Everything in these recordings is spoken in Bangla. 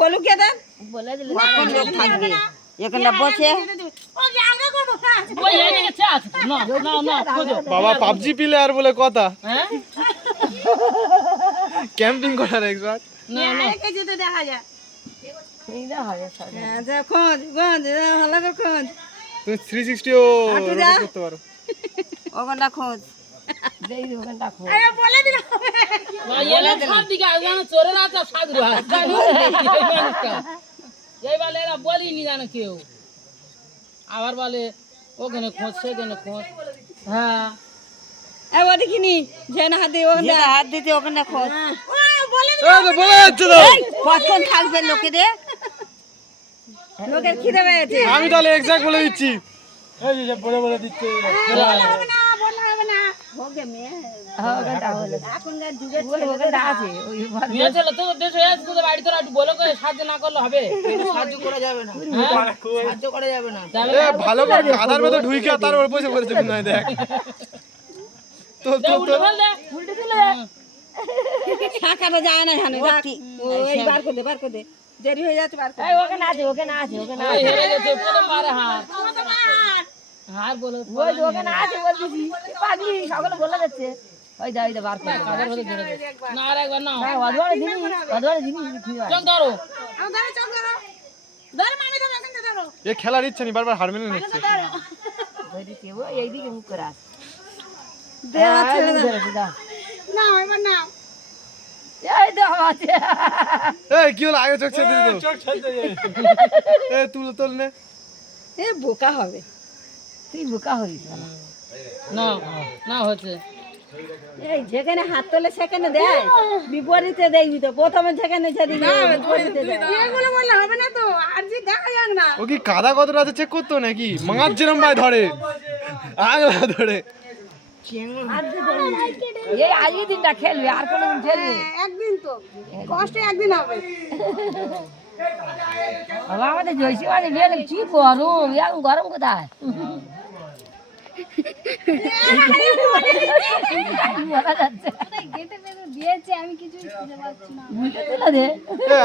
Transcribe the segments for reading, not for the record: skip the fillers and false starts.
বলু কে দেন কখন লোক থাকবে এখানে বসে বাবা পাবজি প্লেয়ার বলে কথা ক্যাম্পিং করার এক্সপার্ট দেখা যায় খোঁজ খোঁজ ভালো করে খোঁজ তুমি 360 ও রোটেট করতে পারো ওখানটা খোঁজ বলিনি জানো কেউ আবার বলে ওখানে খোঁজ সেখানে খোঁজ হ্যাঁ দেখিনি হাত দিতে ওখানে খোঁজ কতক্ষণ থাকবে লোকেদের লোকের খিদে পেয়েছে আমি তাহলে এক্সাক্ট বলে দিচ্ছি ভালো করে কাদার ভেতর ঢুকে তারপর বসে পড়েছে মনে হয় দেখ শাখাটা যায় না এখানে বার করে দে বার করে দে দেরি হয়ে যাচ্ছে বার করে ওখানে আছে ওখানে আছে ওখানে হার বলো ওখানে আছে বলছিস পাগলি সকলে বলে যাচ্ছে ওই দা বার করে কাদার মধ্যে ধরে দে না আর একবার না অধরে দিনি চোখ ধরো চোখ ধরো ধর মামি ধরো এখানে ধরো এ খেলার ইচ্ছা নেই বারবার হার মেনে নিচ্ছে ধরিতে ও এইদিকে মুখ করে আস দে ছেড়ে দে না এবার না এই দে আছে এই কি হলো আগে চোখ ছেড়ে দিতে চোখ ছেড়ে দে এ তুল নে এ বোকা হবে তুই বোকা হইস না না হচ্ছে এই যেখানে হাত তোলে সেখানে দেয় বিপরীতে দেখবি তো প্রথমে যেখানে ছেড়ে দিবি এগুলো বললে হবে না তো আর যে দেখা যাক না ও কি কাদা কতটা আছে চেক করতো নাকি মাছ যেরম ভাই ধরে আগলা ধরে এই আজকে দিনটা খেলবে আর কোনদিন খেলবে একদিন তো কষ্ট একদিন হবে বাবা আমাদের জয়সী মানে বিয়ে কি গরম এরকম গরম কোথায়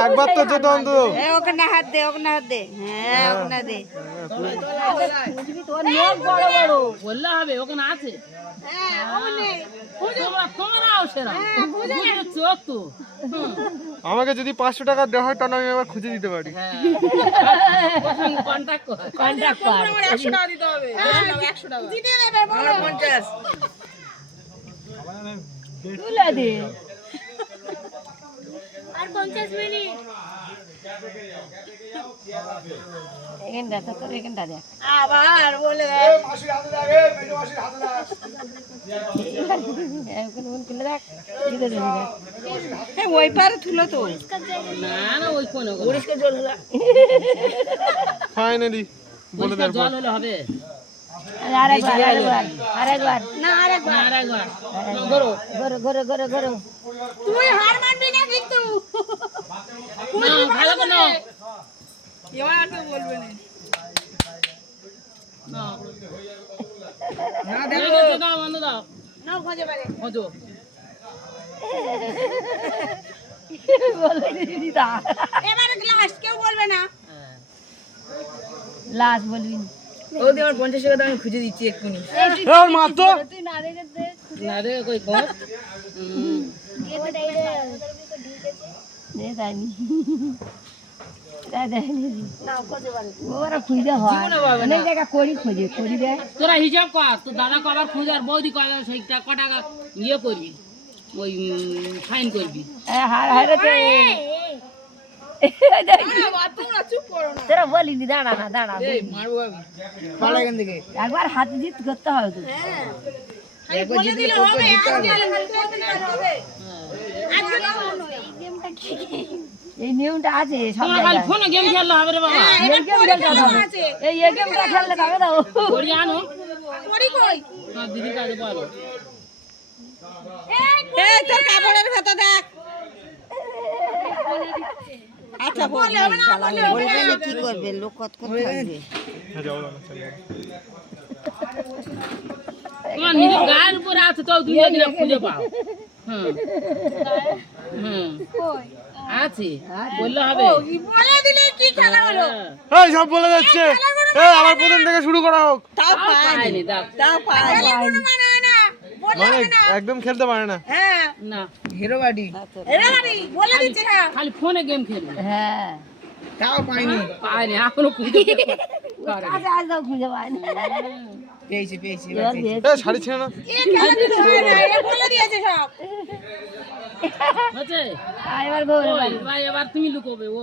একবার তো যেত অন্ত ওখানে হাত দে ওখানে হাত দে হ্যাঁ ওখানে দে বললে হবে ওখানে আছে চোখ তো আমাকে যদি 500 টাকা দেওয়া হয় তাহলে আমি আবার খুঁজে দিতে পারি কন্টাক্ট কর 100 টাকা দিতে হবে 100 টাকা দিতে হবে 50 তুলে দে আর 50 মিনিট এখানটা তো এখানটা দেখ আবার বলে মাসির হাতে লাগে মেজো মাসির হাতে দাও এখন তুলে দেখ দিতে দে এই ওই পারে তুলো তো না না ওই কোনে পরিষ্কার জল হলো ফাইনালি বলে পরিষ্কার জল হলে হবে আরেকবার না আরেকবার ধরো গরো তুই হার মানবি না কিন্তু না ভালো করে নাও এবার আর কেউ বলবে না না না দেখো দাও বন্ধ দাও নাও খোঁজে পারে খোঁজো বলে দিদি দা এবারে লাস্ট কেউ বলবে না লাস্ট বলবি ও দেওয়ার 50 টাকা আমি খুঁজে দিচ্ছি এক্ষুনি ওর মা তো তুই না রে দে না রে কই কোন দে দাইনি দাইনি নাও খোঁজে পারে ওরা খুঁজে হয় অনেক জায়গা করি দে তোরা হিসাব কর তো দাদা কবার খুঁজ আর বৌদি কবার সেইটা ক টাকা ইয়ে করবি ওই ফাইন করবি হারে তোরা বলিনি দাঁড়া মারবো আমি একবার হাতে জিত করতে হবে তো এই নিয়মটা আছে সব তোমরা খালি ফোনে গেম খেললে হবে রে বাবা এই গেমটা খেললে তবে দাও করি আনো না দিদি কাছে বলো এই তোর কাপড়ের ভেতর দেখ আচ্ছা বলবে না কি করবে লোক কত থাকবে তোমার নিজের গায়ের উপরে আছে তো দুনিয়া দিনে খুঁজে পাও। হুম হুম আছে বললে হবে। বলে দিলে কি খেলা হলো? হ্যাঁ। এই সব বলে যাচ্ছে। আবার প্রথম থেকে শুরু করা হোক। তাও পায়নি দাও। তাও পায়নি। মানে হয় না। মানে একদম খেলতে পারে না। হ্যাঁ, না এরা বাড়ি বলে দিচ্ছে না। খালি ফোনে গেম খেলবে। হ্যাঁ, তাও পাইনি। পায়নি এখনো খুঁজে পারে না। আজ দাও খুঁজে পাইনি। পেয়েছি এই শাড়ি ছেড়ে না। বলে দিয়েছে সব। হচ্ছে এবার গো ভাই এবার তুমি লুকোবে ও